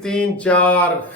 3-4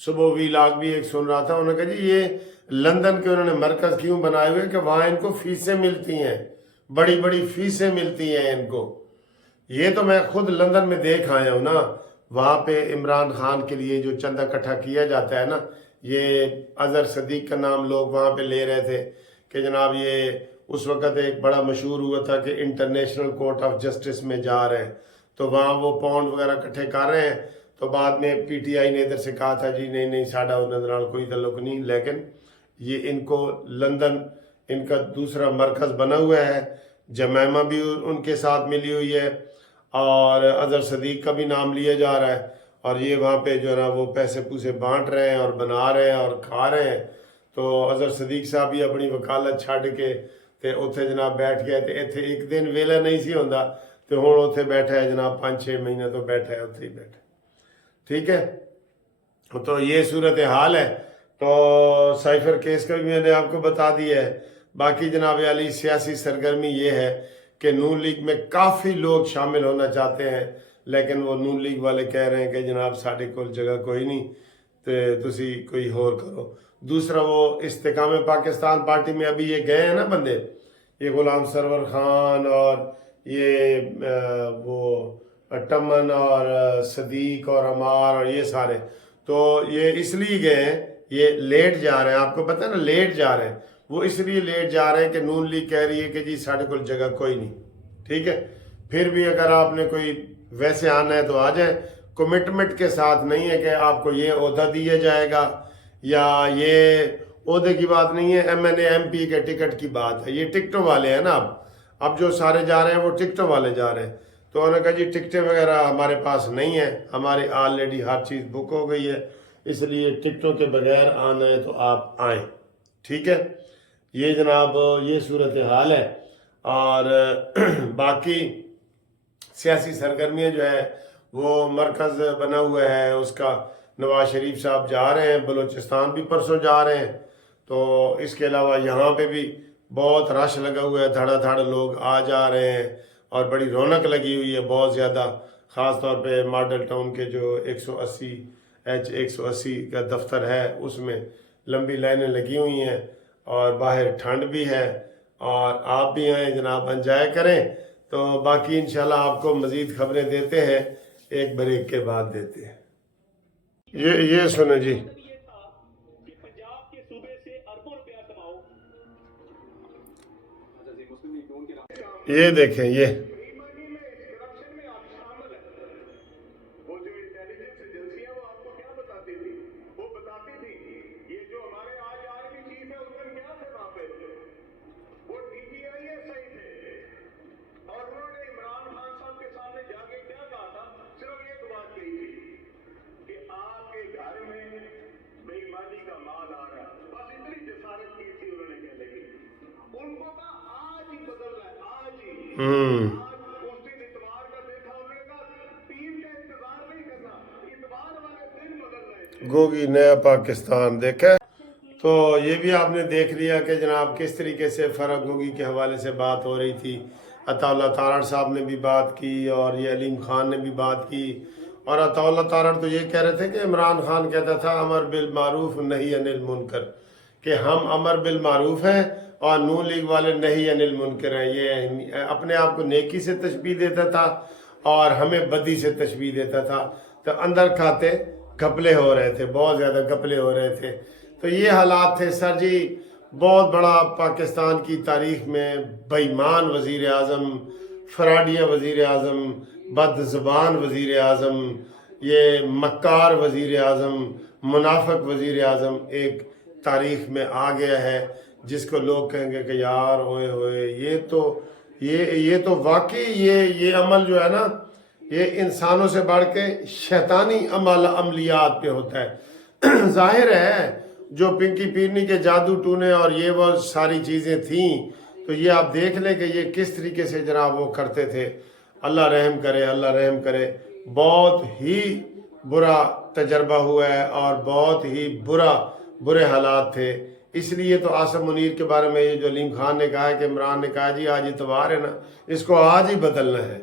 صبح ویلاگ بھی ایک سن رہا تھا، انہوں نے کہا جی یہ لندن کے انہوں نے مرکز کیوں بنائے ہوئے کہ وہاں ان کو فیسیں ملتی ہیں، بڑی بڑی فیسیں ملتی ہیں ان کو۔ یہ تو میں خود لندن میں دیکھ آیا ہوں نا، وہاں پہ عمران خان کے لیے جو چندہ اکٹھا کیا جاتا ہے نا، یہ اظہر صدیق کا نام لوگ وہاں پہ لے رہے تھے کہ جناب یہ اس وقت ایک بڑا مشہور ہوا تھا کہ انٹرنیشنل کورٹ آف جسٹس میں جا رہے ہیں، تو وہاں وہ پاؤنڈ وغیرہ اکٹھے کر رہے ہیں، تو بعد میں پی ٹی آئی نے ادھر سے کہا تھا جی نہیں نہیں ساڈا انہاں نال کوئی تعلق نہیں، لیکن یہ ان کو لندن ان کا دوسرا مرکز بنا ہوا ہے، جمیمہ بھی ان کے ساتھ ملی ہوئی ہے، اور اظہر صدیق کا بھی نام لیا جا رہا ہے، اور یہ وہاں پہ جو ہے نا وہ پیسے پوسے بانٹ رہے ہیں اور بنا رہے ہیں اور کھا رہے ہیں۔ تو اظہر صدیق صاحب بھی اپنی وکالت چھڈ کے تے اتھے جناب بیٹھ گئے، تے اتھے ایک دن ویلا نہیں سی ہوندا، تے ہن اتھے بیٹھا ہے جناب 5-6 مہینے تو بیٹھا ہے اتھے ہی بیٹھا۔ ٹھیک ہے، تو یہ صورتحال ہے۔ تو سائفر کیس کا بھی میں نے آپ کو بتا دیا ہے۔ باقی جناب علی سیاسی سرگرمی یہ ہے کہ نون لیگ میں کافی لوگ شامل ہونا چاہتے ہیں، لیکن وہ نون لیگ والے کہہ رہے ہیں کہ جناب ساڑھے کول جگہ کوئی نہیں، تو تسی کوئی اور کرو۔ دوسرا وہ استحکام پاکستان پارٹی میں ابھی یہ گئے ہیں نا بندے، یہ غلام سرور خان اور یہ وہ ٹمن اور صدیق اور عمار اور یہ سارے، تو یہ اس لیے گئے ہیں، یہ لیٹ جا رہے ہیں، آپ کو پتہ ہے نا لیٹ جا رہے ہیں، وہ اس لیے لیٹ جا رہے ہیں کہ نون لیگ کہہ رہی ہے کہ جی ساڑھے کول جگہ کوئی نہیں۔ ٹھیک ہے، پھر بھی اگر آپ نے کوئی ویسے آنا ہے تو آ جائیں، کمٹمنٹ کے ساتھ نہیں ہے کہ آپ کو یہ عہدہ دیا جائے گا، یا یہ عہدے کی بات نہیں ہے، M N A M P کے ٹکٹ کی بات ہے، یہ ٹکٹوں والے ہیں نا۔ اب جو سارے جا رہے ہیں وہ ٹکٹوں والے جا رہے ہیں، تو انہوں نے کہا جی ٹکٹیں وغیرہ ہمارے پاس نہیں ہیں، ہماری آلریڈی ہر چیز بک ہو گئی ہے، اس لیے ٹکٹوں کے بغیر آنا ہے تو آپ آئیں۔ ٹھیک ہے، یہ جناب یہ صورتحال ہے۔ اور باقی سیاسی سرگرمیاں جو ہے وہ مرکز بنا ہوا ہے اس کا، نواز شریف صاحب جا رہے ہیں، بلوچستان بھی پرسوں جا رہے ہیں، تو اس کے علاوہ یہاں پہ بھی بہت رش لگا ہوا ہے، دھڑا دھڑ لوگ آ جا رہے ہیں، اور بڑی رونق لگی ہوئی ہے بہت زیادہ، خاص طور پہ ماڈل ٹاؤن کے جو 180 کا دفتر ہے اس میں لمبی لائنیں لگی ہوئی ہیں، اور باہر ٹھنڈ بھی ہے، اور آپ بھی آئیں جناب، انجوائے کریں۔ تو باقی انشاءاللہ آپ کو مزید خبریں دیتے ہیں، ایک بریک کے بعد دیتے ہیں۔ یہ سنیں جی، یہ دیکھیں یہ گوگی نیا پاکستان دیکھا۔ تو یہ بھی آپ نے دیکھ لیا کہ جناب کس طریقے سے فرح گوگی کے حوالے سے بات ہو رہی تھی، عطا اللہ تارڑ صاحب نے بھی بات کی، اور یہ علیم خان نے بھی بات کی، اور عطا اللہ تارڑ تو یہ کہہ رہے تھے کہ عمران خان کہتا تھا امر بالمعروف نہی عن المنکر، کہ ہم امر بالمعروف ہیں اور نون لیگ والے نہی عن المنکر ہیں۔ یہ اپنے آپ کو نیکی سے تشبیہ دیتا تھا اور ہمیں بدی سے تشبیہ دیتا تھا، تو اندر کھاتے گھپلے ہو رہے تھے، بہت زیادہ گھپلے ہو رہے تھے۔ تو یہ حالات تھے سر جی، بہت بڑا پاکستان کی تاریخ میں بے ایمان وزیر اعظم، فراڈیہ وزیر اعظم، بد زبان وزیر اعظم، یہ مکار وزیر اعظم، منافق وزیر اعظم ایک تاریخ میں آ گیا ہے، جس کو لوگ کہیں گے کہ یار ہوئے ہوئے یہ تو واقعی یہ عمل جو ہے نا، یہ انسانوں سے بڑھ کے شیطانی عملیات پہ ہوتا ہے۔ ظاہر ہے جو پنکی پیرنی کے جادو ٹونے اور یہ وہ ساری چیزیں تھیں، تو یہ آپ دیکھ لیں کہ یہ کس طریقے سے جناب وہ کرتے تھے۔ اللہ رحم کرے، اللہ رحم کرے۔ بہت ہی برا تجربہ ہوا ہے اور بہت ہی برے حالات تھے۔ اس لیے تو عاصم منیر کے بارے میں یہ جو علیم خان نے کہا ہے کہ عمران نے کہا جی آج اتوار ہے نا، اس کو آج ہی بدلنا ہے۔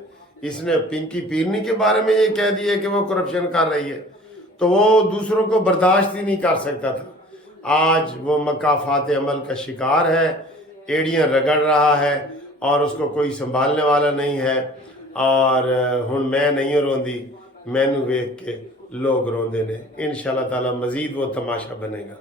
اس نے پنکی پیرنی کے بارے میں یہ کہہ دیا کہ وہ کرپشن کر رہی ہے، تو وہ دوسروں کو برداشت ہی نہیں کر سکتا تھا. آج وہ مکافات عمل کا شکار ہے, ایڑیاں رگڑ رہا ہے اور اس کو کوئی سنبھالنے والا نہیں ہے. اور ہن میں نہیں روندی, مینوں ویکھ کے لوگ روندے نے. انشاءاللہ تعالی مزید وہ تماشا بنے گا.